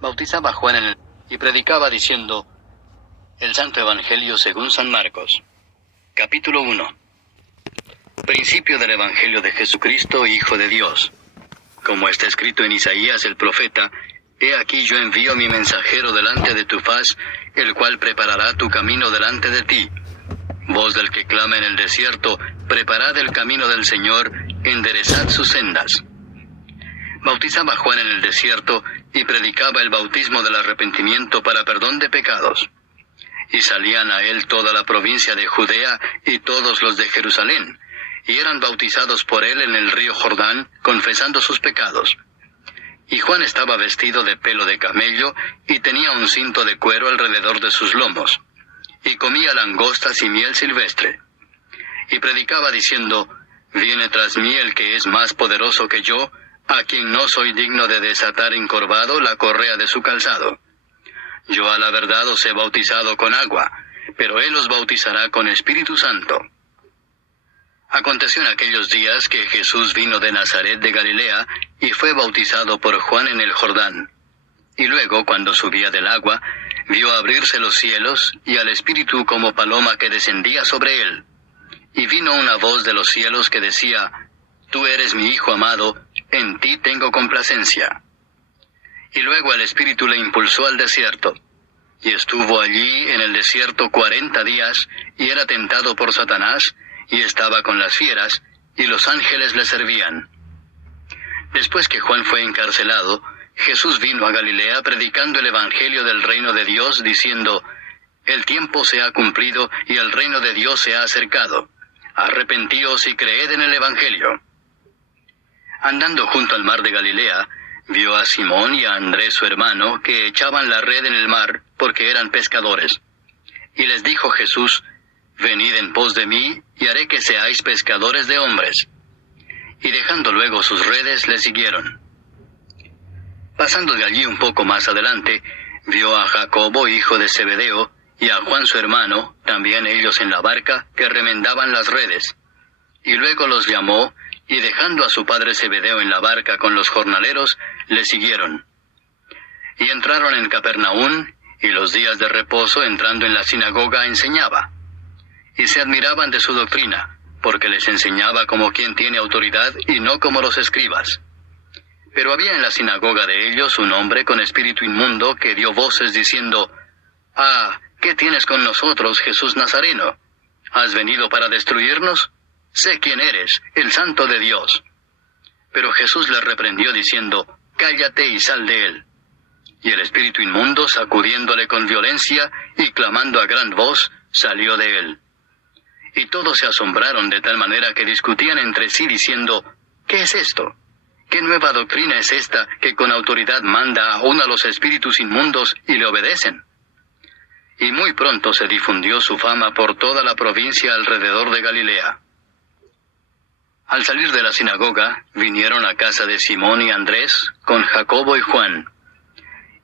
Bautizaba a Juan y predicaba diciendo: El Santo Evangelio según San Marcos. Capítulo 1. Principio del Evangelio de Jesucristo, Hijo de Dios. Como está escrito en Isaías el profeta: He aquí yo envío mi mensajero delante de tu faz, el cual preparará tu camino delante de ti. Voz del que clama en el desierto: Preparad el camino del Señor, enderezad sus sendas. Bautizaba a Juan en el desierto, y predicaba el bautismo del arrepentimiento para perdón de pecados. Y salían a él toda la provincia de Judea y todos los de Jerusalén, y eran bautizados por él en el río Jordán, confesando sus pecados. Y Juan estaba vestido de pelo de camello, y tenía un cinto de cuero alrededor de sus lomos, y comía langostas y miel silvestre. Y predicaba diciendo: Viene tras mí el que es más poderoso que yo, a quien no soy digno de desatar encorvado la correa de su calzado. Yo a la verdad os he bautizado con agua, pero él os bautizará con Espíritu Santo. Aconteció en aquellos días que Jesús vino de Nazaret de Galilea, y fue bautizado por Juan en el Jordán. Y luego, cuando subía del agua, vio abrirse los cielos, y al Espíritu como paloma que descendía sobre él. Y vino una voz de los cielos que decía: Tú eres mi Hijo amado, en ti tengo complacencia. Y luego el Espíritu le impulsó al desierto. Y estuvo allí en el desierto 40 días, y era tentado por Satanás, y estaba con las fieras, y los ángeles le servían. Después que Juan fue encarcelado, Jesús vino a Galilea predicando el Evangelio del reino de Dios, diciendo: El tiempo se ha cumplido, y el reino de Dios se ha acercado. Arrepentíos y creed en el Evangelio. Andando junto al mar de Galilea, vio a Simón y a Andrés su hermano, que echaban la red en el mar, porque eran pescadores. Y les dijo Jesús: Venid en pos de mí, y haré que seáis pescadores de hombres. Y dejando luego sus redes, le siguieron. Pasando de allí un poco más adelante, vio a Jacobo, hijo de Zebedeo, y a Juan su hermano, también ellos en la barca, que remendaban las redes. Y luego los llamó, y dejando a su padre Zebedeo en la barca con los jornaleros, le siguieron. Y entraron en Capernaum, y los días de reposo, entrando en la sinagoga, enseñaba. Y se admiraban de su doctrina, porque les enseñaba como quien tiene autoridad, y no como los escribas. Pero había en la sinagoga de ellos un hombre con espíritu inmundo, que dio voces diciendo: Ah, ¿qué tienes con nosotros, Jesús Nazareno? ¿Has venido para destruirnos? Sé quién eres, el Santo de Dios. Pero Jesús le reprendió diciendo: Cállate y sal de él. Y el espíritu inmundo, sacudiéndole con violencia y clamando a gran voz, salió de él. Y todos se asombraron de tal manera que discutían entre sí diciendo: ¿Qué es esto? ¿Qué nueva doctrina es esta que con autoridad manda aún a los espíritus inmundos y le obedecen? Y muy pronto se difundió su fama por toda la provincia alrededor de Galilea. Al salir de la sinagoga, vinieron a casa de Simón y Andrés, con Jacobo y Juan.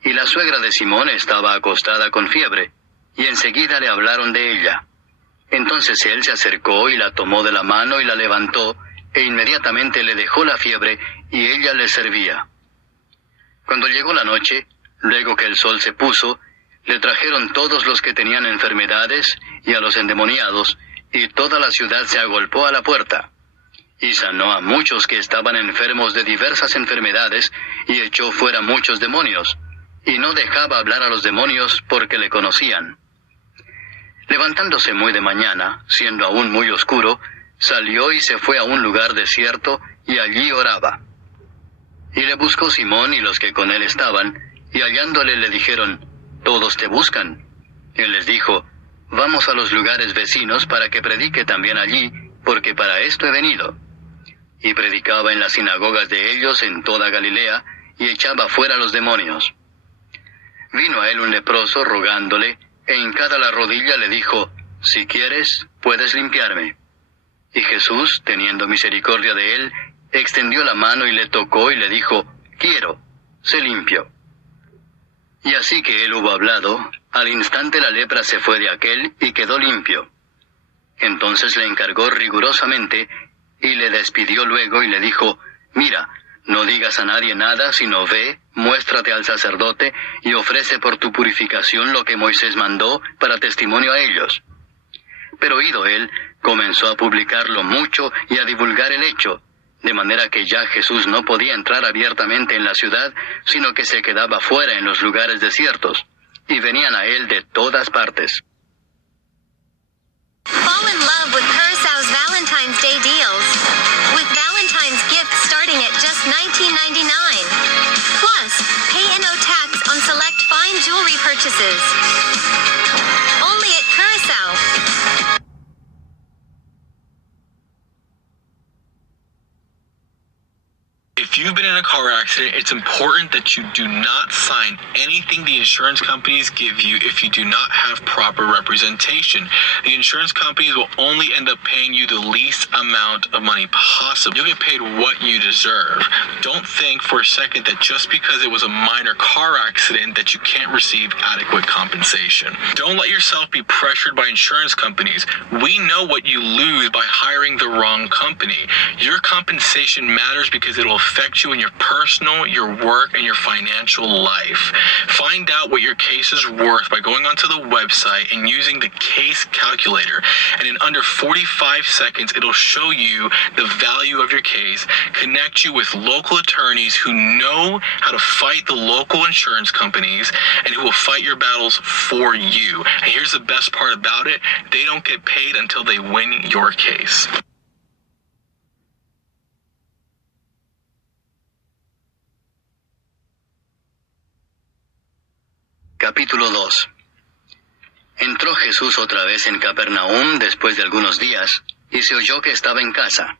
Y la suegra de Simón estaba acostada con fiebre, y enseguida le hablaron de ella. Entonces él se acercó y la tomó de la mano y la levantó, e inmediatamente le dejó la fiebre, y ella le servía. Cuando llegó la noche, luego que el sol se puso, le trajeron todos los que tenían enfermedades, y a los endemoniados, y toda la ciudad se agolpó a la puerta. Y sanó a muchos que estaban enfermos de diversas enfermedades, y echó fuera muchos demonios, y no dejaba hablar a los demonios porque le conocían. Levantándose muy de mañana, siendo aún muy oscuro, salió y se fue a un lugar desierto, y allí oraba. Y le buscó Simón y los que con él estaban, y hallándole le dijeron: Todos te buscan. Él les dijo: Vamos a los lugares vecinos para que predique también allí, porque para esto he venido. Y predicaba en las sinagogas de ellos en toda Galilea, y echaba fuera los demonios. Vino a él un leproso rogándole, e hincada la rodilla le dijo: Si quieres, puedes limpiarme. Y Jesús, teniendo misericordia de él, extendió la mano y le tocó y le dijo: Quiero, sé limpio. Y así que él hubo hablado, al instante la lepra se fue de aquél y quedó limpio. Entonces le encargó rigurosamente, y le despidió luego y le dijo: Mira, No digas a nadie nada, sino ve, muéstrate al sacerdote, y ofrece por tu purificación lo que Moisés mandó para testimonio a ellos. Pero oído él, comenzó a publicarlo mucho y a divulgar el hecho, de manera que ya Jesús no podía entrar abiertamente en la ciudad, sino que se quedaba fuera en los lugares desiertos, y venían a él de todas partes. Fall in love with Curaçao's Valentine's Day deals. With Valentine's gifts starting at just $19.99. Plus, pay no tax on select fine jewelry purchases. Only at Curaçao. If you've been in a car accident, it's important that you do not sign anything the insurance companies give you if you do not have proper representation. The insurance companies will only end up paying you the least amount of money possible. You'll get paid what you deserve. Don't think for a second that just because it was a minor car accident that you can't receive adequate compensation. Don't let yourself be pressured by insurance companies. We know what you lose by hiring the wrong company. Your compensation matters because it will affect you in your personal, your work, and your financial life. Find out what your case is worth by going onto the website and using the case calculator. And in under 45 seconds, it'll show you the value of your case, connect you with local attorneys who know how to fight the local insurance companies and who will fight your battles for you. And here's the best part about it, they don't get paid until they win your case. Capítulo 2. Entró Jesús otra vez en Capernaum después de algunos días, y se oyó que estaba en casa.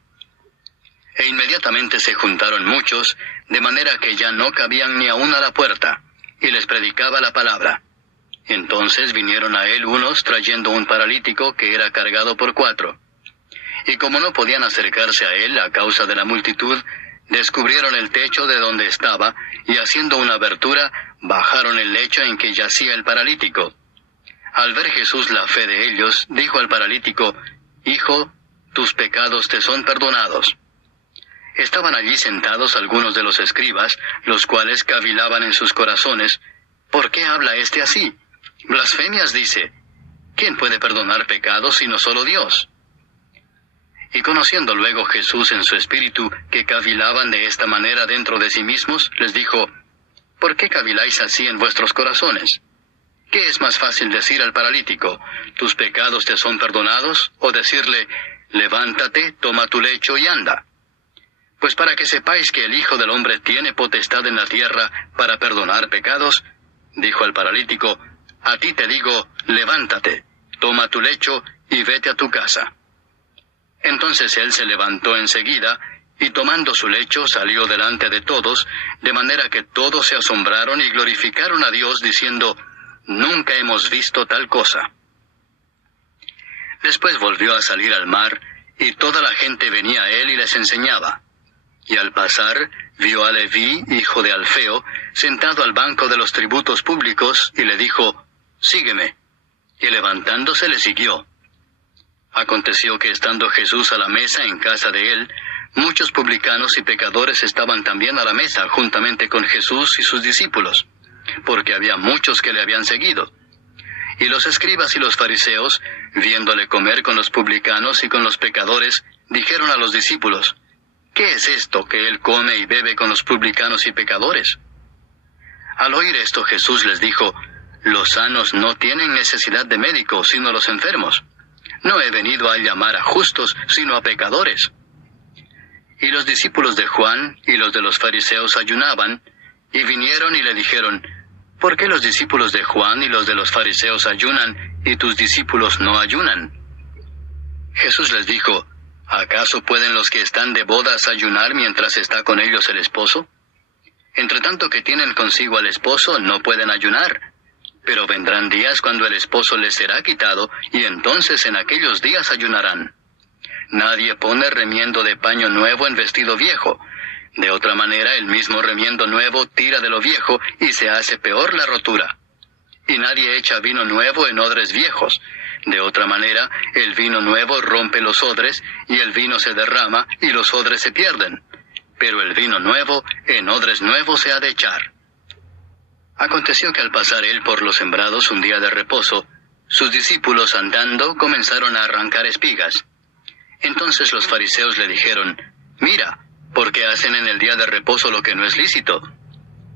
E inmediatamente se juntaron muchos, de manera que ya no cabían ni aún a la puerta, y les predicaba la palabra. Entonces vinieron a él unos trayendo un paralítico que era cargado por 4. Y como no podían acercarse a él a causa de la multitud, descubrieron el techo de donde estaba, y haciendo una abertura, bajaron el lecho en que yacía el paralítico. Al ver Jesús la fe de ellos, dijo al paralítico: Hijo, tus pecados te son perdonados. Estaban allí sentados algunos de los escribas, los cuales cavilaban en sus corazones: ¿Por qué habla éste así? Blasfemias dice. ¿Quién puede perdonar pecados sino solo Dios? Y conociendo luego Jesús en su espíritu que cavilaban de esta manera dentro de sí mismos, les dijo: ¿Por qué caviláis así en vuestros corazones? ¿Qué es más fácil decir al paralítico: tus pecados te son perdonados? O decirle: levántate, toma tu lecho y anda. Pues para que sepáis que el Hijo del Hombre tiene potestad en la tierra para perdonar pecados, dijo al paralítico: a ti te digo, levántate, toma tu lecho y vete a tu casa. Entonces él se levantó enseguida, y tomando su lecho salió delante de todos, de manera que todos se asombraron y glorificaron a Dios, diciendo: nunca hemos visto tal cosa. Después volvió a salir al mar, y toda la gente venía a él y les enseñaba. Y al pasar, vio a Leví, hijo de Alfeo, sentado al banco de los tributos públicos, y le dijo: sígueme. Y levantándose le siguió. Aconteció que estando Jesús a la mesa en casa de él, muchos publicanos y pecadores estaban también a la mesa juntamente con Jesús y sus discípulos, porque había muchos que le habían seguido. Y los escribas y los fariseos, viéndole comer con los publicanos y con los pecadores, dijeron a los discípulos: ¿qué es esto que él come y bebe con los publicanos y pecadores? Al oír esto Jesús les dijo: los sanos no tienen necesidad de médico, sino los enfermos. No he venido a llamar a justos, sino a pecadores. Y los discípulos de Juan y los de los fariseos ayunaban, y vinieron y le dijeron: ¿por qué los discípulos de Juan y los de los fariseos ayunan, y tus discípulos no ayunan? Jesús les dijo: ¿acaso pueden los que están de bodas ayunar mientras está con ellos el esposo? Entre tanto que tienen consigo al esposo, no pueden ayunar. Pero vendrán días cuando el esposo les será quitado, y entonces en aquellos días ayunarán. Nadie pone remiendo de paño nuevo en vestido viejo. De otra manera, el mismo remiendo nuevo tira de lo viejo, y se hace peor la rotura. Y nadie echa vino nuevo en odres viejos. De otra manera, el vino nuevo rompe los odres, y el vino se derrama, y los odres se pierden. pero el vino nuevo en odres nuevos se ha de echar. Aconteció que al pasar él por los sembrados un día de reposo, sus discípulos andando comenzaron a arrancar espigas. Entonces los fariseos le dijeron: «Mira, ¿por qué hacen en el día de reposo lo que no es lícito?».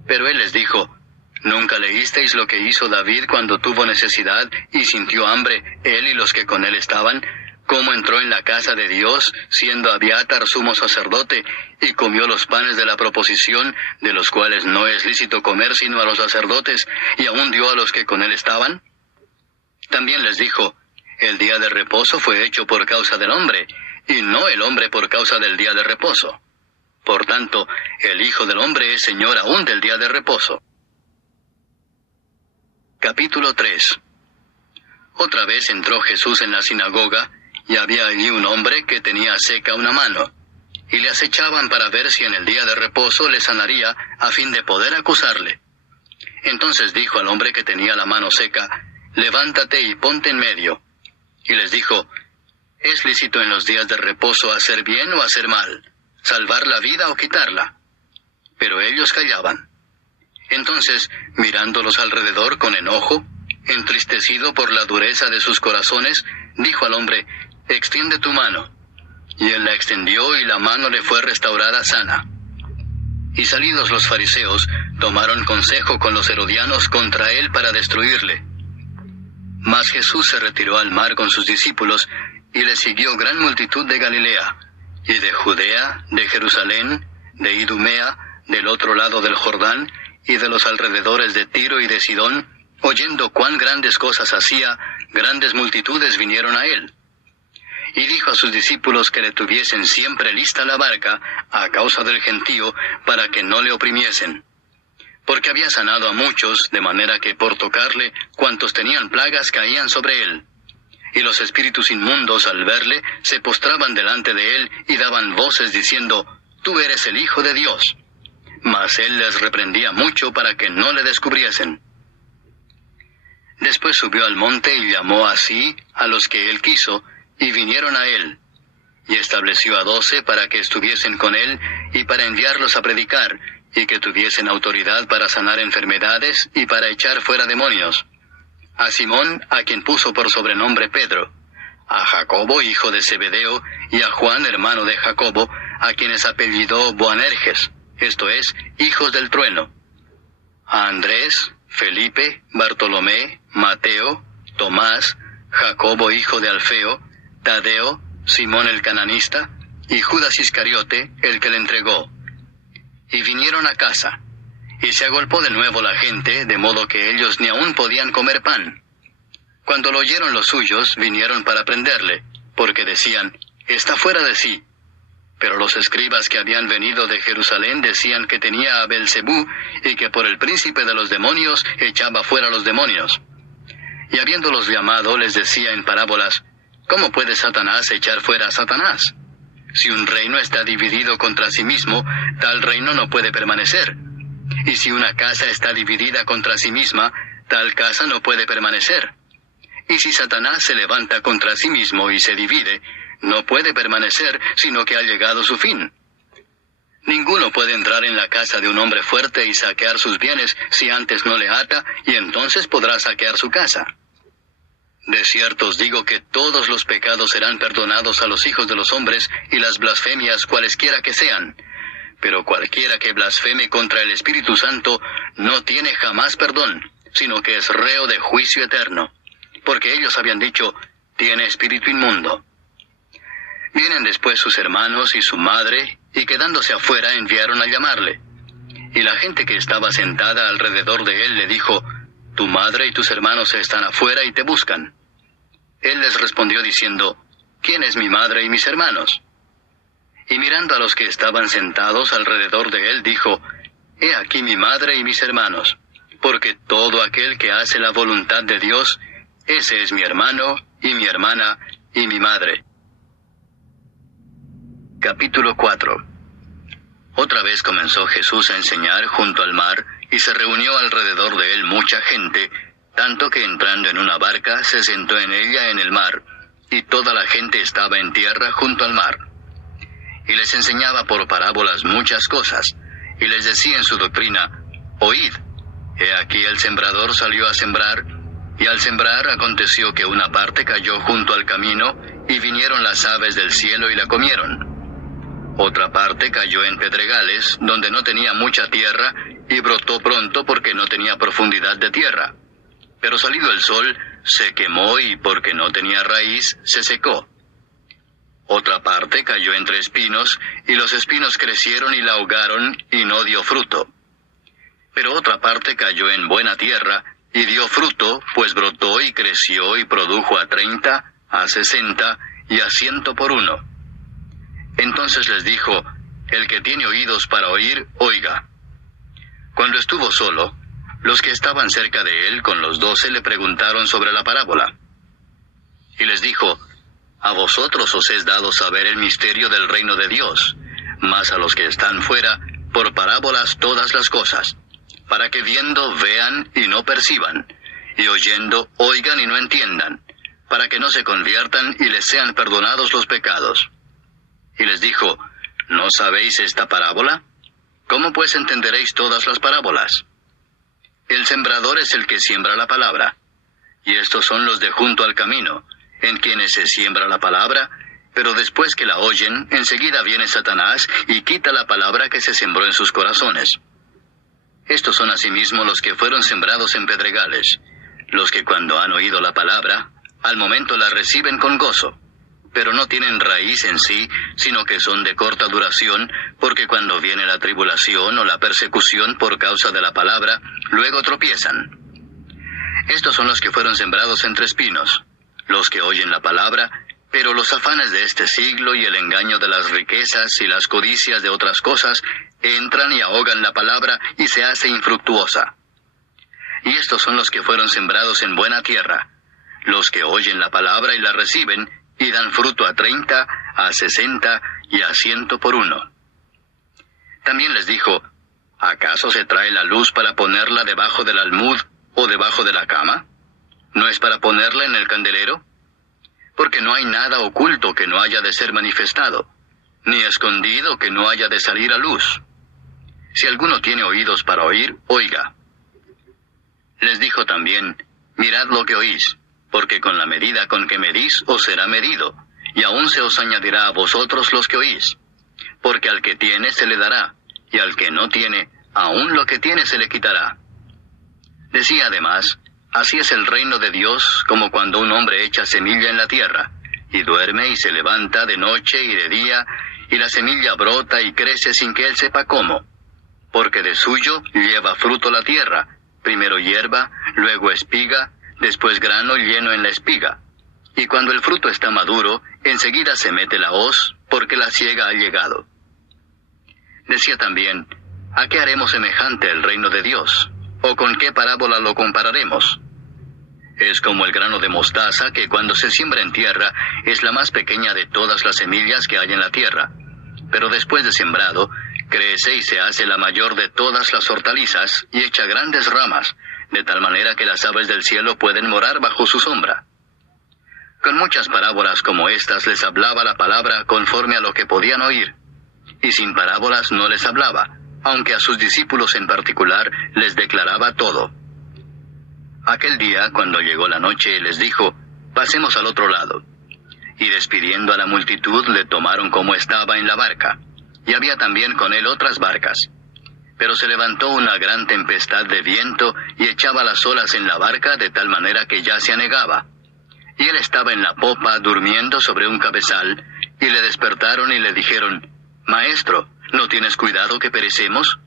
Pero él les dijo: «¿Nunca leísteis lo que hizo David cuando tuvo necesidad y sintió hambre, él y los que con él estaban? Cómo entró en la casa de Dios, siendo Abiatar sumo sacerdote, y comió los panes de la proposición, de los cuales no es lícito comer sino a los sacerdotes, y aún dio a los que con él estaban». También les dijo: «El día de reposo fue hecho por causa del hombre, y no el hombre por causa del día de reposo. Por tanto, el Hijo del Hombre es Señor aún del día de reposo». Capítulo 3. Otra vez entró Jesús en la sinagoga, y había allí un hombre que tenía seca una mano, y le acechaban para ver si en el día de reposo le sanaría, a fin de poder acusarle. Entonces dijo al hombre que tenía la mano seca: «Levántate y ponte en medio». Y les dijo: «¿Es lícito en los días de reposo hacer bien o hacer mal? ¿Salvar la vida o quitarla?». Pero ellos callaban. Entonces, mirándolos alrededor con enojo, entristecido por la dureza de sus corazones, dijo al hombre: «Extiende tu mano». Y él la extendió, y la mano le fue restaurada sana. Y salidos los fariseos, tomaron consejo con los herodianos contra él para destruirle. Mas Jesús se retiró al mar con sus discípulos, y le siguió gran multitud de Galilea, y de Judea, de Jerusalén, de Idumea, del otro lado del Jordán, y de los alrededores de Tiro y de Sidón. Oyendo cuán grandes cosas hacía, grandes multitudes vinieron a él. Y dijo a sus discípulos que le tuviesen siempre lista la barca, a causa del gentío, para que no le oprimiesen. Porque había sanado a muchos, de manera que por tocarle, cuantos tenían plagas caían sobre él. Y los espíritus inmundos, al verle, se postraban delante de él, y daban voces diciendo: «Tú eres el Hijo de Dios». Mas él les reprendía mucho para que no le descubriesen. Después subió al monte y llamó así a los que él quiso, y vinieron a él. Y estableció a 12 para que estuviesen con él, y para enviarlos a predicar, y que tuviesen autoridad para sanar enfermedades, y para echar fuera demonios. A Simón, a quien puso por sobrenombre Pedro; a Jacobo, hijo de Zebedeo, y a Juan, hermano de Jacobo, a quienes apellidó Boanerges, esto es, hijos del trueno; a Andrés, Felipe, Bartolomé, Mateo, Tomás, Jacobo hijo de Alfeo, Tadeo, Simón el cananista, y Judas Iscariote, el que le entregó. Y vinieron a casa, y se agolpó de nuevo la gente, de modo que ellos ni aún podían comer pan. Cuando lo oyeron los suyos, vinieron para prenderle, porque decían: «Está fuera de sí». Pero los escribas que habían venido de Jerusalén decían que tenía a Belzebú, y que por el príncipe de los demonios echaba fuera los demonios. Y habiéndolos llamado, les decía en parábolas: «¿Cómo puede Satanás echar fuera a Satanás? Si un reino está dividido contra sí mismo, tal reino no puede permanecer. Y si una casa está dividida contra sí misma, tal casa no puede permanecer. Y si Satanás se levanta contra sí mismo y se divide, no puede permanecer, sino que ha llegado su fin. Ninguno puede entrar en la casa de un hombre fuerte y saquear sus bienes si antes no le ata, y entonces podrá saquear su casa. De cierto os digo que todos los pecados serán perdonados a los hijos de los hombres, y las blasfemias cualesquiera que sean. Pero cualquiera que blasfeme contra el Espíritu Santo no tiene jamás perdón, sino que es reo de juicio eterno. Porque ellos habían dicho: «Tiene espíritu inmundo». Vienen después sus hermanos y su madre, y quedándose afuera enviaron a llamarle. Y la gente que estaba sentada alrededor de él le dijo: «Tu madre y tus hermanos están afuera y te buscan». Él les respondió diciendo: «¿Quién es mi madre y mis hermanos?». Y mirando a los que estaban sentados alrededor de él, dijo: «He aquí mi madre y mis hermanos, porque todo aquel que hace la voluntad de Dios, ese es mi hermano, y mi hermana, y mi madre». Capítulo 4. Otra vez comenzó Jesús a enseñar junto al mar, y se reunió alrededor de él mucha gente, tanto que entrando en una barca se sentó en ella en el mar, y toda la gente estaba en tierra junto al mar. y les enseñaba por parábolas muchas cosas, y les decía en su doctrina: Oíd, he aquí el sembrador salió a sembrar, y al sembrar aconteció que una parte cayó junto al camino, y vinieron las aves del cielo y la comieron. Otra parte cayó en pedregales, donde no tenía mucha tierra, y brotó pronto porque no tenía profundidad de tierra. Pero salido el sol, se quemó, y porque no tenía raíz, se secó. Otra parte cayó entre espinos, y los espinos crecieron y la ahogaron, y no dio fruto. Pero otra parte cayó en buena tierra, y dio fruto, pues brotó y creció y produjo a 30, a 60 y a 100 por uno. Entonces les dijo: El que tiene oídos para oír, oiga. Cuando estuvo solo, los que estaban cerca de él con los 12 le preguntaron sobre la parábola. Y les dijo: A vosotros os es dado saber el misterio del reino de Dios, mas a los que están fuera, por parábolas todas las cosas, para que viendo vean y no perciban, y oyendo oigan y no entiendan, para que no se conviertan y les sean perdonados los pecados. Y les dijo: ¿No sabéis esta parábola? ¿Cómo pues entenderéis todas las parábolas? El sembrador es el que siembra la palabra, y estos son los de junto al camino, en quienes se siembra la palabra, pero después que la oyen, enseguida viene Satanás y quita la palabra que se sembró en sus corazones. Estos son asimismo los que fueron sembrados en pedregales, los que cuando han oído la palabra, al momento la reciben con gozo, pero no tienen raíz en sí, sino que son de corta duración, porque cuando viene la tribulación o la persecución por causa de la palabra, luego tropiezan. Estos son los que fueron sembrados entre espinos, los que oyen la palabra, pero los afanes de este siglo y el engaño de las riquezas y las codicias de otras cosas entran y ahogan la palabra y se hace infructuosa. Y estos son los que fueron sembrados en buena tierra, los que oyen la palabra y la reciben, y dan fruto a 30, a 60 y a 100 por uno. También les dijo: ¿Acaso se trae la luz para ponerla debajo del almud o debajo de la cama? ¿No es para ponerla en el candelero? Porque no hay nada oculto que no haya de ser manifestado, ni escondido que no haya de salir a luz. Si alguno tiene oídos para oír, oiga. Les dijo también: Mirad lo que oís, porque con la medida con que medís os será medido, y aún se os añadirá a vosotros los que oís. Porque al que tiene se le dará, y al que no tiene, aún lo que tiene se le quitará. Decía además: Así es el reino de Dios, como cuando un hombre echa semilla en la tierra, y duerme y se levanta de noche y de día, y la semilla brota y crece sin que él sepa cómo. Porque de suyo lleva fruto la tierra, primero hierba, luego espiga, después grano lleno en la espiga. Y cuando el fruto está maduro, enseguida se mete la hoz, porque la siega ha llegado. Decía también: ¿A qué haremos semejante el reino de Dios? ¿O con qué parábola lo compararemos? Es como el grano de mostaza que cuando se siembra en tierra es la más pequeña de todas las semillas que hay en la tierra. Pero después de sembrado, crece y se hace la mayor de todas las hortalizas y echa grandes ramas, de tal manera que las aves del cielo pueden morar bajo su sombra. Con muchas parábolas como estas les hablaba la palabra conforme a lo que podían oír, y sin parábolas no les hablaba, aunque a sus discípulos en particular les declaraba todo. Aquel día, cuando llegó la noche, les dijo: Pasemos al otro lado. Y despidiendo a la multitud, le tomaron como estaba en la barca, y había también con él otras barcas. Pero se levantó una gran tempestad de viento, y echaba las olas en la barca de tal manera que ya se anegaba. Y él estaba en la popa, durmiendo sobre un cabezal, y le despertaron y le dijeron: Maestro, ¿no tienes cuidado que perecemos?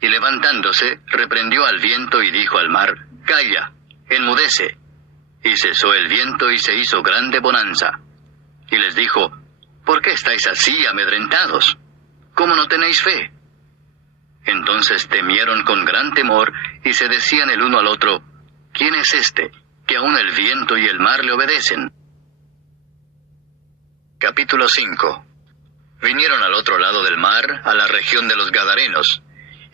Y levantándose, reprendió al viento y dijo al mar: Calla, enmudece. Y cesó el viento y se hizo grande bonanza. Y les dijo: ¿Por qué estáis así amedrentados? ¿Cómo no tenéis fe? Entonces temieron con gran temor y se decían el uno al otro: ¿Quién es este, que aun el viento y el mar le obedecen? Capítulo 5. Vinieron al otro lado del mar, a la región de los Gadarenos,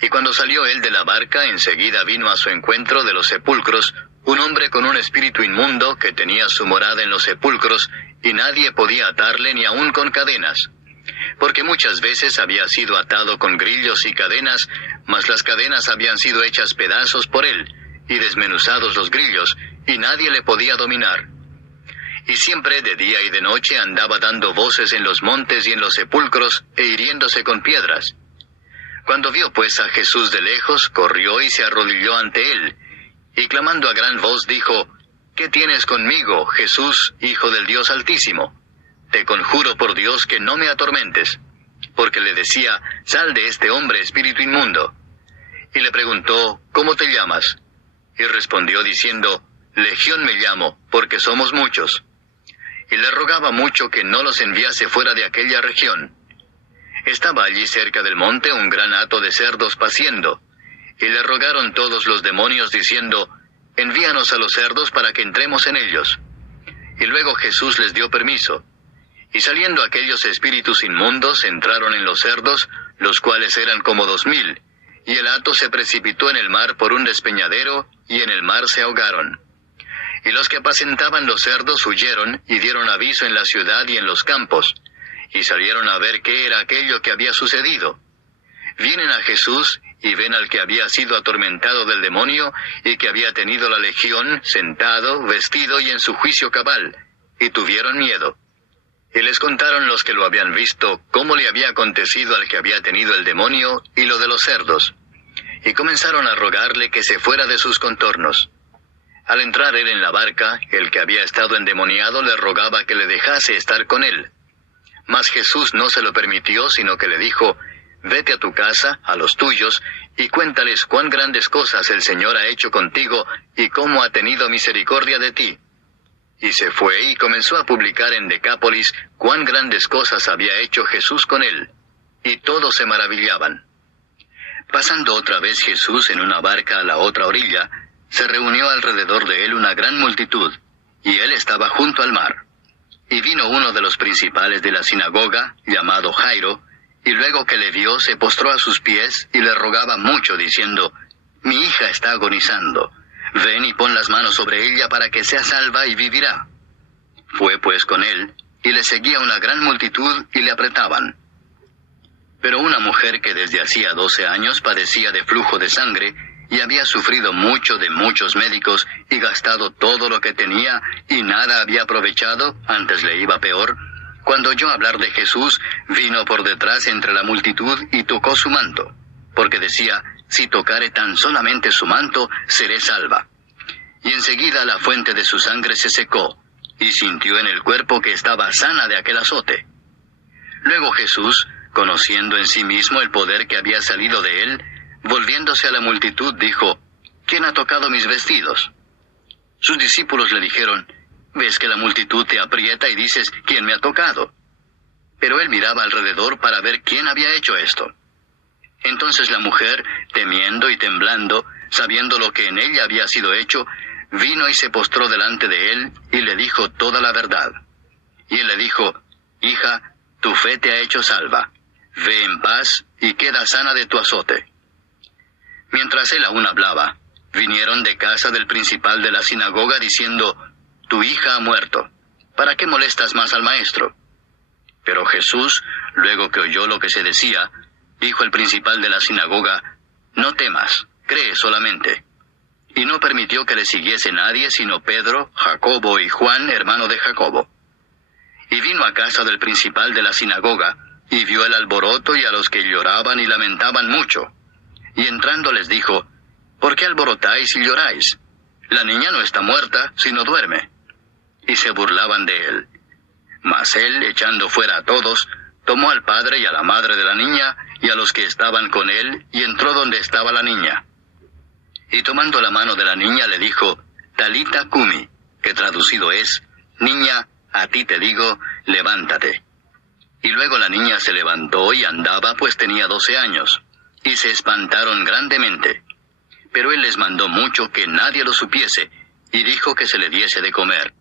y cuando salió él de la barca, enseguida vino a su encuentro de los sepulcros un hombre con un espíritu inmundo que tenía su morada en los sepulcros, y nadie podía atarle ni aun con cadenas, porque muchas veces había sido atado con grillos y cadenas, mas las cadenas habían sido hechas pedazos por él, y desmenuzados los grillos, y nadie le podía dominar. Y siempre de día y de noche andaba dando voces en los montes y en los sepulcros, e hiriéndose con piedras. Cuando vio pues a Jesús de lejos, corrió y se arrodilló ante él, y clamando a gran voz dijo: ¿Qué tienes conmigo, Jesús, Hijo del Dios Altísimo? Te conjuro por Dios que no me atormentes. Porque le decía: Sal de este hombre, espíritu inmundo. Y le preguntó: ¿Cómo te llamas? Y respondió diciendo: Legión me llamo, porque somos muchos. Y le rogaba mucho que no los enviase fuera de aquella región. Estaba allí cerca del monte un gran hato de cerdos paciendo, y le rogaron todos los demonios diciendo: Envíanos a los cerdos para que entremos en ellos. Y luego Jesús les dio permiso. Y saliendo aquellos espíritus inmundos entraron en los cerdos, los cuales eran como 2000, y el hato se precipitó en el mar por un despeñadero, y en el mar se ahogaron. Y los que apacentaban los cerdos huyeron, y dieron aviso en la ciudad y en los campos, y salieron a ver qué era aquello que había sucedido. Vienen a Jesús, y ven al que había sido atormentado del demonio, y que había tenido la legión, sentado, vestido y en su juicio cabal, y tuvieron miedo. Y les contaron los que lo habían visto cómo le había acontecido al que había tenido el demonio, y lo de los cerdos. Y comenzaron a rogarle que se fuera de sus contornos. Al entrar él en la barca, el que había estado endemoniado le rogaba que le dejase estar con él. Mas Jesús no se lo permitió, sino que le dijo: Vete a tu casa, a los tuyos, y cuéntales cuán grandes cosas el Señor ha hecho contigo, y cómo ha tenido misericordia de ti. Y se fue y comenzó a publicar en Decápolis cuán grandes cosas había hecho Jesús con él. Y todos se maravillaban. Pasando otra vez Jesús en una barca a la otra orilla, se reunió alrededor de él una gran multitud, y él estaba junto al mar. Y vino uno de los principales de la sinagoga, llamado Jairo, y luego que le vio se postró a sus pies y le rogaba mucho, diciendo: Mi hija está agonizando. Ven y pon las manos sobre ella para que sea salva y vivirá. Fue pues con él, y le seguía una gran multitud y le apretaban. Pero una mujer que desde hacía 12 años padecía de flujo de sangre, y había sufrido mucho de muchos médicos, y gastado todo lo que tenía, y nada había aprovechado, antes le iba peor, cuando oyó hablar de Jesús, vino por detrás entre la multitud y tocó su manto, porque decía: Si tocare tan solamente su manto, seré salva. Y enseguida la fuente de su sangre se secó, y sintió en el cuerpo que estaba sana de aquel azote. Luego Jesús, conociendo en sí mismo el poder que había salido de él, volviéndose a la multitud, dijo: ¿Quién ha tocado mis vestidos? Sus discípulos le dijeron: ¿Ves que la multitud te aprieta y dices: ¿Quién me ha tocado? Pero él miraba alrededor para ver quién había hecho esto. Entonces la mujer, temiendo y temblando, sabiendo lo que en ella había sido hecho, vino y se postró delante de él, y le dijo toda la verdad. Y él le dijo: Hija, tu fe te ha hecho salva. Ve en paz, y queda sana de tu azote. Mientras él aún hablaba, vinieron de casa del principal de la sinagoga diciendo: Tu hija ha muerto. ¿Para qué molestas más al maestro? Pero Jesús, luego que oyó lo que se decía, dijo el principal de la sinagoga: No temas, cree solamente. Y no permitió que le siguiese nadie sino Pedro, Jacobo y Juan, hermano de Jacobo. Y vino a casa del principal de la sinagoga, y vio el alboroto y a los que lloraban y lamentaban mucho. Y entrando les dijo: ¿Por qué alborotáis y lloráis? La niña no está muerta, sino duerme. Y se burlaban de él. Mas él, echando fuera a todos, tomó al padre y a la madre de la niña, y a los que estaban con él, y entró donde estaba la niña. Y tomando la mano de la niña le dijo: Talita cumi, que traducido es: Niña, a ti te digo, levántate. Y luego la niña se levantó y andaba, pues tenía 12 años. Y se espantaron grandemente. Pero él les mandó mucho que nadie lo supiese, y dijo que se le diese de comer.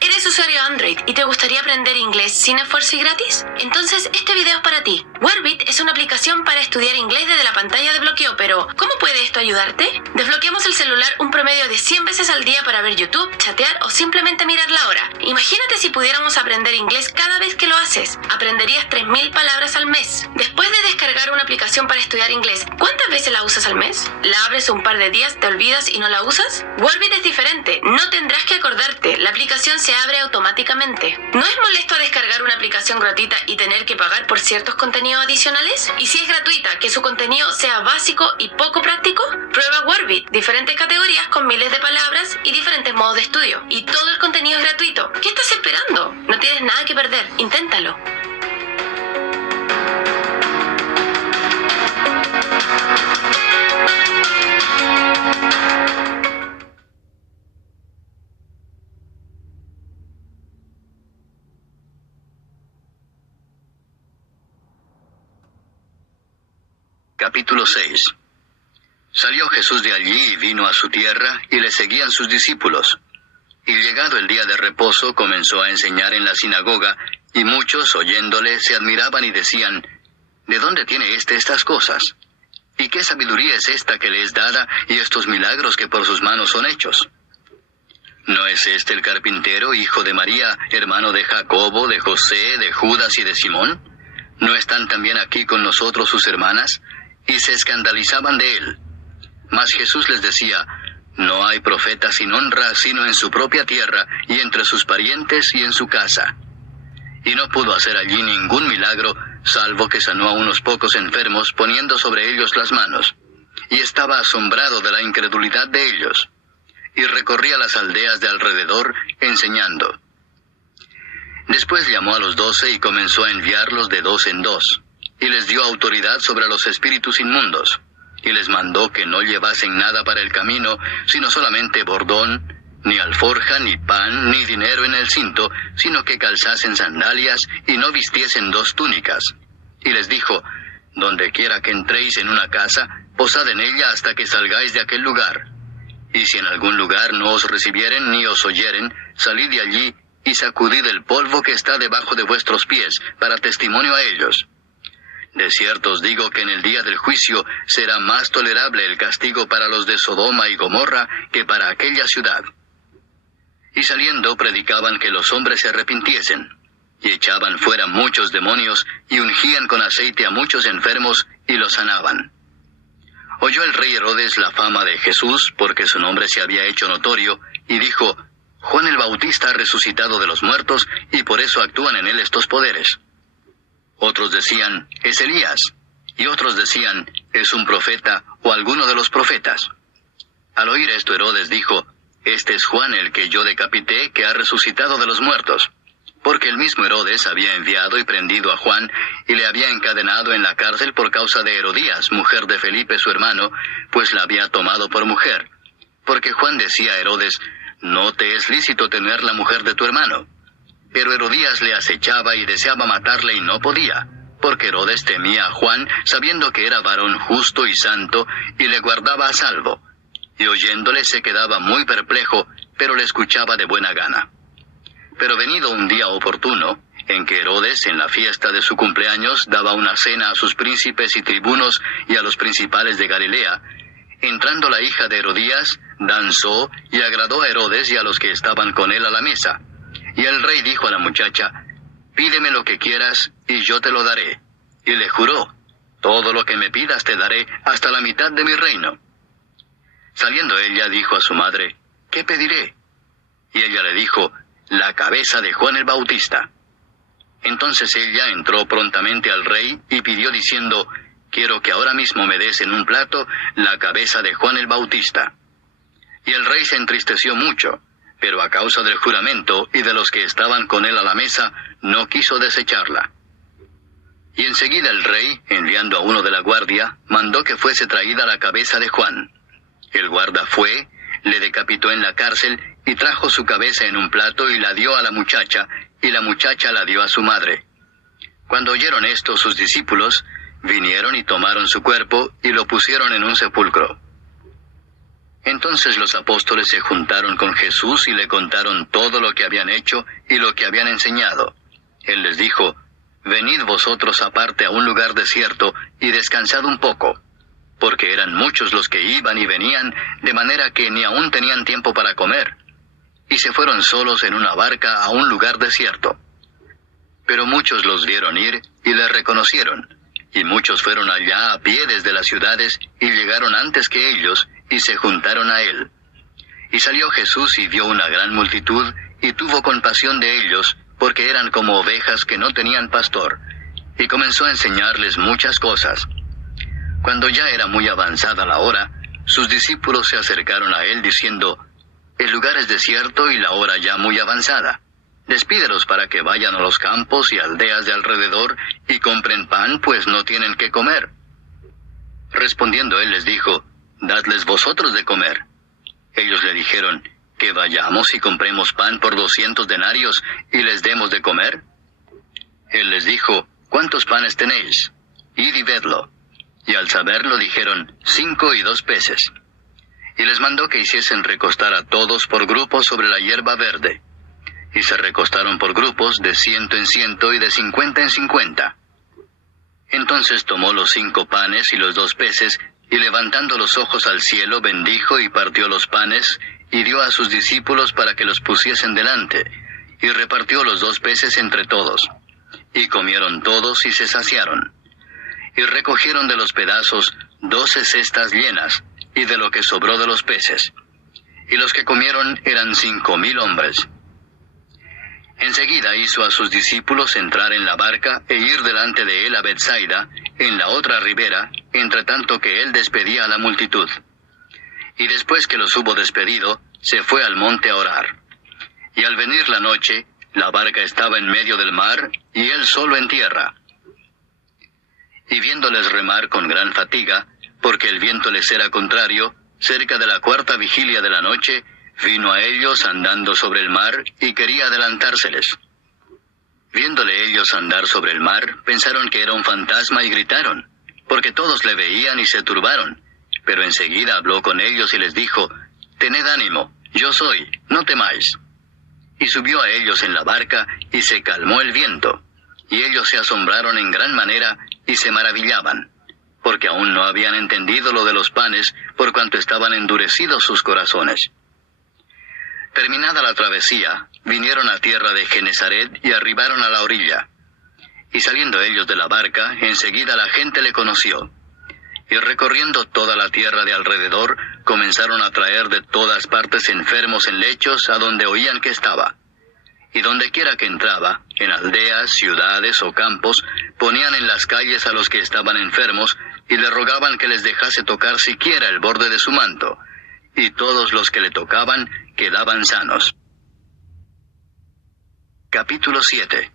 ¿Eres usuario Android y te gustaría aprender inglés sin esfuerzo y gratis? Entonces este video es para ti. Wordbit es una aplicación para estudiar inglés desde la pantalla de bloqueo, pero ¿cómo puedes puede esto ayudarte? Desbloqueamos el celular un promedio de 100 veces al día para ver YouTube, chatear o simplemente mirar la hora. Imagínate si pudiéramos aprender inglés cada vez que lo haces. Aprenderías 3.000 palabras al mes. Después de descargar una aplicación para estudiar inglés, ¿cuántas veces la usas al mes? ¿La abres un par de días, te olvidas y no la usas? Wordbit es diferente. No tendrás que acordarte. La aplicación se abre automáticamente. ¿No es molesto descargar una aplicación gratuita y tener que pagar por ciertos contenidos adicionales? ¿Y si es gratuita, que su contenido sea básico y poco práctico? Prueba Wordbit, diferentes categorías con miles de palabras y diferentes modos de estudio. Y todo el contenido es gratuito. ¿Qué estás esperando? No tienes nada que perder. Inténtalo. Capítulo 6. Salió Jesús de allí y vino a su tierra, y le seguían sus discípulos. Y llegado el día de reposo, comenzó a enseñar en la sinagoga, y muchos, oyéndole, se admiraban y decían: ¿De dónde tiene estas cosas? ¿Y qué sabiduría es esta que le es dada, y estos milagros que por sus manos son hechos? ¿No es este el carpintero, hijo de María, hermano de Jacobo, de José, de Judas y de Simón? ¿No están también aquí con nosotros sus hermanas? Y se escandalizaban de él. Mas Jesús les decía: no hay profeta sin honra, sino en su propia tierra, y entre sus parientes y en su casa. Y no pudo hacer allí ningún milagro, salvo que sanó a unos pocos enfermos, poniendo sobre ellos las manos. Y estaba asombrado de la incredulidad de ellos. Y recorría las aldeas de alrededor, enseñando. Después llamó a los 12 y comenzó a enviarlos de 2 en 2. Y les dio autoridad sobre los espíritus inmundos, y les mandó que no llevasen nada para el camino, sino solamente bordón, ni alforja, ni pan, ni dinero en el cinto, sino que calzasen sandalias, y no vistiesen 2 túnicas. Y les dijo: donde quiera que entréis en una casa, posad en ella hasta que salgáis de aquel lugar. Y si en algún lugar no os recibieren ni os oyeren, salid de allí, y sacudid el polvo que está debajo de vuestros pies, para testimonio a ellos. De cierto os digo que en el día del juicio será más tolerable el castigo para los de Sodoma y Gomorra que para aquella ciudad. Y saliendo predicaban que los hombres se arrepintiesen, y echaban fuera muchos demonios, y ungían con aceite a muchos enfermos, y los sanaban. Oyó el rey Herodes la fama de Jesús, porque su nombre se había hecho notorio, y dijo: Juan el Bautista ha resucitado de los muertos, y por eso actúan en él estos poderes. Otros decían: es Elías, y otros decían: es un profeta, o alguno de los profetas. Al oír esto, Herodes dijo: este es Juan el que yo decapité, que ha resucitado de los muertos. Porque el mismo Herodes había enviado y prendido a Juan, y le había encadenado en la cárcel por causa de Herodías, mujer de Felipe su hermano, pues la había tomado por mujer. Porque Juan decía a Herodes: no te es lícito tener la mujer de tu hermano. Pero Herodías le acechaba y deseaba matarle y no podía, porque Herodes temía a Juan, sabiendo que era varón justo y santo, y le guardaba a salvo. Y oyéndole se quedaba muy perplejo, pero le escuchaba de buena gana. Pero venido un día oportuno, en que Herodes, en la fiesta de su cumpleaños, daba una cena a sus príncipes y tribunos y a los principales de Galilea, entrando la hija de Herodías, danzó y agradó a Herodes y a los que estaban con él a la mesa. Y el rey dijo a la muchacha: pídeme lo que quieras, y yo te lo daré. Y le juró: todo lo que me pidas te daré, hasta la mitad de mi reino. Saliendo ella, dijo a su madre: ¿qué pediré? Y ella le dijo: la cabeza de Juan el Bautista. Entonces ella entró prontamente al rey, y pidió diciendo: quiero que ahora mismo me des en un plato la cabeza de Juan el Bautista. Y el rey se entristeció mucho, pero a causa del juramento y de los que estaban con él a la mesa, no quiso desecharla. Y enseguida el rey, enviando a uno de la guardia, mandó que fuese traída la cabeza de Juan. El guarda fue, le decapitó en la cárcel, y trajo su cabeza en un plato y la dio a la muchacha, y la muchacha la dio a su madre. Cuando oyeron esto sus discípulos, vinieron y tomaron su cuerpo, y lo pusieron en un sepulcro. Entonces los apóstoles se juntaron con Jesús y le contaron todo lo que habían hecho y lo que habían enseñado. Él les dijo: venid vosotros aparte a un lugar desierto y descansad un poco. porque eran muchos los que iban y venían, de manera que ni aún tenían tiempo para comer. Y se fueron solos en una barca a un lugar desierto. Pero muchos los vieron ir y le reconocieron, y muchos fueron allá a pie desde las ciudades y llegaron antes que ellos, y se juntaron a él. Y salió Jesús y vio una gran multitud, y tuvo compasión de ellos, porque eran como ovejas que no tenían pastor, y comenzó a enseñarles muchas cosas. Cuando ya era muy avanzada la hora, sus discípulos se acercaron a él diciendo: El lugar es desierto y la hora ya muy avanzada. Despídelos para que vayan a los campos y aldeas de alrededor y compren pan, pues no tienen qué comer. Respondiendo él les dijo: Dadles vosotros de comer. Ellos le dijeron: Que vayamos y compremos pan por 200 denarios y les demos de comer. Él les dijo: ¿Cuántos panes tenéis? Id y vedlo. Y al saberlo dijeron: 5 y 2 peces. Y les mandó que hiciesen recostar a todos por grupos sobre la hierba verde. Y se recostaron por grupos de 100 en 100 y de 50 en 50. Entonces tomó los 5 panes y los 2 peces, y levantando los ojos al cielo bendijo y partió los panes, y dio a sus discípulos para que los pusiesen delante, y repartió los 2 peces entre todos. Y comieron todos y se saciaron. Y recogieron de los pedazos 12 cestas llenas, y de lo que sobró de los peces. Y los que comieron eran 5,000 hombres. Enseguida hizo a sus discípulos entrar en la barca e ir delante de él a Betsaida, en la otra ribera, entre tanto que él despedía a la multitud. Y después que los hubo despedido, se fue al monte a orar. Y al venir la noche, la barca estaba en medio del mar, y él solo en tierra. Y viéndoles remar con gran fatiga, porque el viento les era contrario, cerca de la 4ª vigilia de la noche, vino a ellos andando sobre el mar, y quería adelantárseles. Viéndole ellos andar sobre el mar, pensaron que era un fantasma y gritaron, porque todos le veían y se turbaron. Pero enseguida habló con ellos y les dijo: Tened ánimo, yo soy, no temáis. Y subió a ellos en la barca, y se calmó el viento. Y ellos se asombraron en gran manera, y se maravillaban, porque aún no habían entendido lo de los panes, por cuanto estaban endurecidos sus corazones. Terminada la travesía, vinieron a tierra de Genesaret y arribaron a la orilla. Y saliendo ellos de la barca, enseguida la gente le conoció. Y recorriendo toda la tierra de alrededor, comenzaron a traer de todas partes enfermos en lechos a donde oían que estaba. Y donde quiera que entraba, en aldeas, ciudades o campos, ponían en las calles a los que estaban enfermos, y le rogaban que les dejase tocar siquiera el borde de su manto. Y todos los que le tocaban quedaban sanos. Capítulo 7.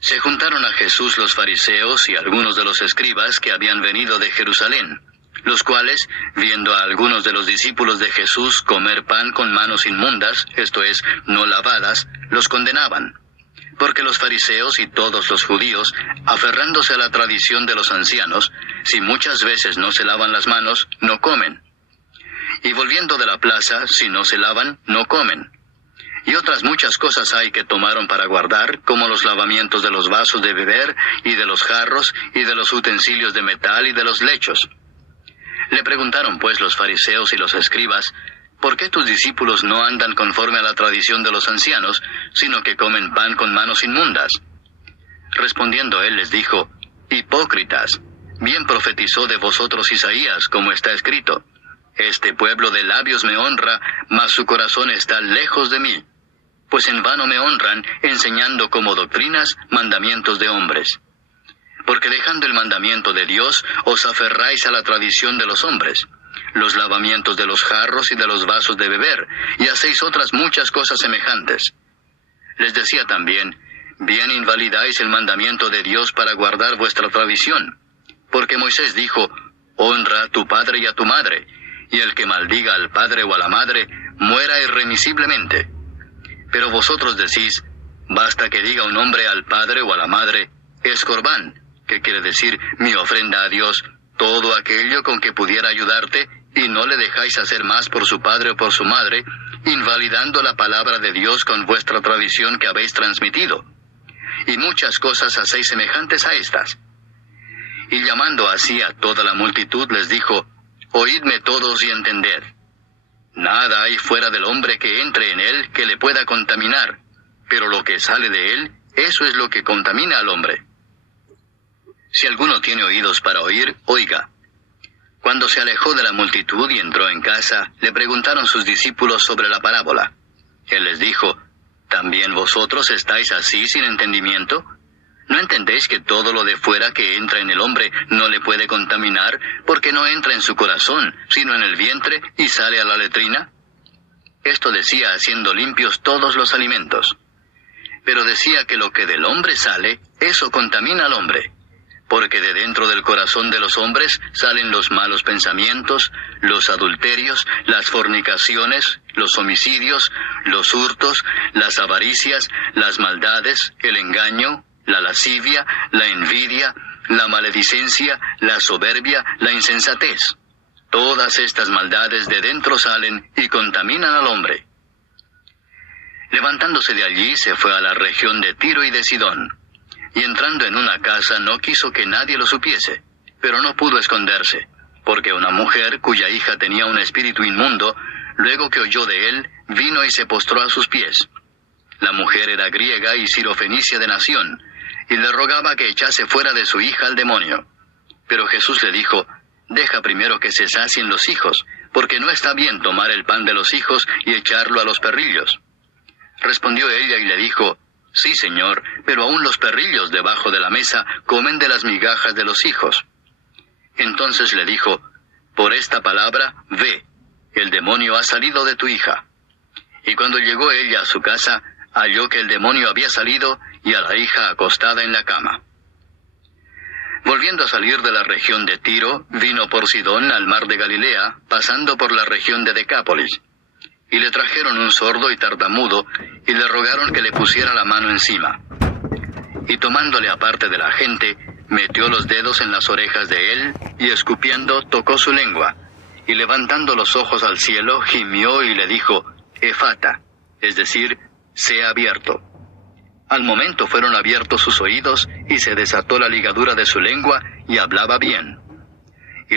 Se juntaron a Jesús los fariseos y algunos de los escribas que habían venido de Jerusalén, los cuales, viendo a algunos de los discípulos de Jesús comer pan con manos inmundas, esto es, no lavadas, los condenaban. Porque los fariseos y todos los judíos, aferrándose a la tradición de los ancianos, si muchas veces no se lavan las manos, no comen. Y volviendo de la plaza, si no se lavan, no comen. Y otras muchas cosas hay que tomaron para guardar, como los lavamientos de los vasos de beber, y de los jarros, y de los utensilios de metal, y de los lechos. Le preguntaron pues los fariseos y los escribas: ¿Por qué tus discípulos no andan conforme a la tradición de los ancianos, sino que comen pan con manos inmundas? Respondiendo él les dijo: Hipócritas, bien profetizó de vosotros Isaías, como está escrito: Este pueblo de labios me honra, mas su corazón está lejos de mí. Pues en vano me honran, enseñando como doctrinas mandamientos de hombres. Porque dejando el mandamiento de Dios, os aferráis a la tradición de los hombres, los lavamientos de los jarros y de los vasos de beber, y hacéis otras muchas cosas semejantes. Les decía también: bien invalidáis el mandamiento de Dios para guardar vuestra tradición. Porque Moisés dijo: honra a tu padre y a tu madre, y el que maldiga al padre o a la madre, muera irremisiblemente. Pero vosotros decís: basta que diga un hombre al padre o a la madre, es corbán, que quiere decir mi ofrenda a Dios, todo aquello con que pudiera ayudarte, y no le dejáis hacer más por su padre o por su madre, invalidando la palabra de Dios con vuestra tradición que habéis transmitido. Y muchas cosas hacéis semejantes a estas. Y llamando así a toda la multitud, les dijo, Oídme todos y entended. Nada hay fuera del hombre que entre en él que le pueda contaminar, pero lo que sale de él, eso es lo que contamina al hombre. Si alguno tiene oídos para oír, oiga. Cuando se alejó de la multitud y entró en casa, le preguntaron sus discípulos sobre la parábola. Él les dijo, ¿también vosotros estáis así sin entendimiento? ¿No entendéis que todo lo de fuera que entra en el hombre no le puede contaminar, porque no entra en su corazón, sino en el vientre y sale a la letrina? Esto decía haciendo limpios todos los alimentos. Pero decía que lo que del hombre sale, eso contamina al hombre. Porque de dentro del corazón de los hombres salen los malos pensamientos, los adulterios, las fornicaciones, los homicidios, los hurtos, las avaricias, las maldades, el engaño, la lascivia, la envidia, la maledicencia, la soberbia, la insensatez. Todas estas maldades de dentro salen y contaminan al hombre. Levantándose de allí, se fue a la región de Tiro y de Sidón. Y entrando en una casa no quiso que nadie lo supiese, pero no pudo esconderse, porque una mujer cuya hija tenía un espíritu inmundo, luego que oyó de él, vino y se postró a sus pies. La mujer era griega y sirofenicia de nación, y le rogaba que echase fuera de su hija al demonio. Pero Jesús le dijo, Deja primero que se sacien los hijos, porque no está bien tomar el pan de los hijos y echarlo a los perrillos. Respondió ella y le dijo, Sí, Señor, pero aún los perrillos debajo de la mesa comen de las migajas de los hijos. Entonces le dijo, Por esta palabra, ve, el demonio ha salido de tu hija. Y cuando llegó ella a su casa, halló que el demonio había salido y a la hija acostada en la cama. Volviendo a salir de la región de Tiro, vino por Sidón al mar de Galilea, pasando por la región de Decápolis. Y le trajeron un sordo y tartamudo, y le rogaron que le pusiera la mano encima. Y tomándole aparte de la gente, metió los dedos en las orejas de él, y escupiendo, tocó su lengua. Y levantando los ojos al cielo, gimió y le dijo, Efata, es decir, sea abierto. Al momento fueron abiertos sus oídos, y se desató la ligadura de su lengua, y hablaba bien.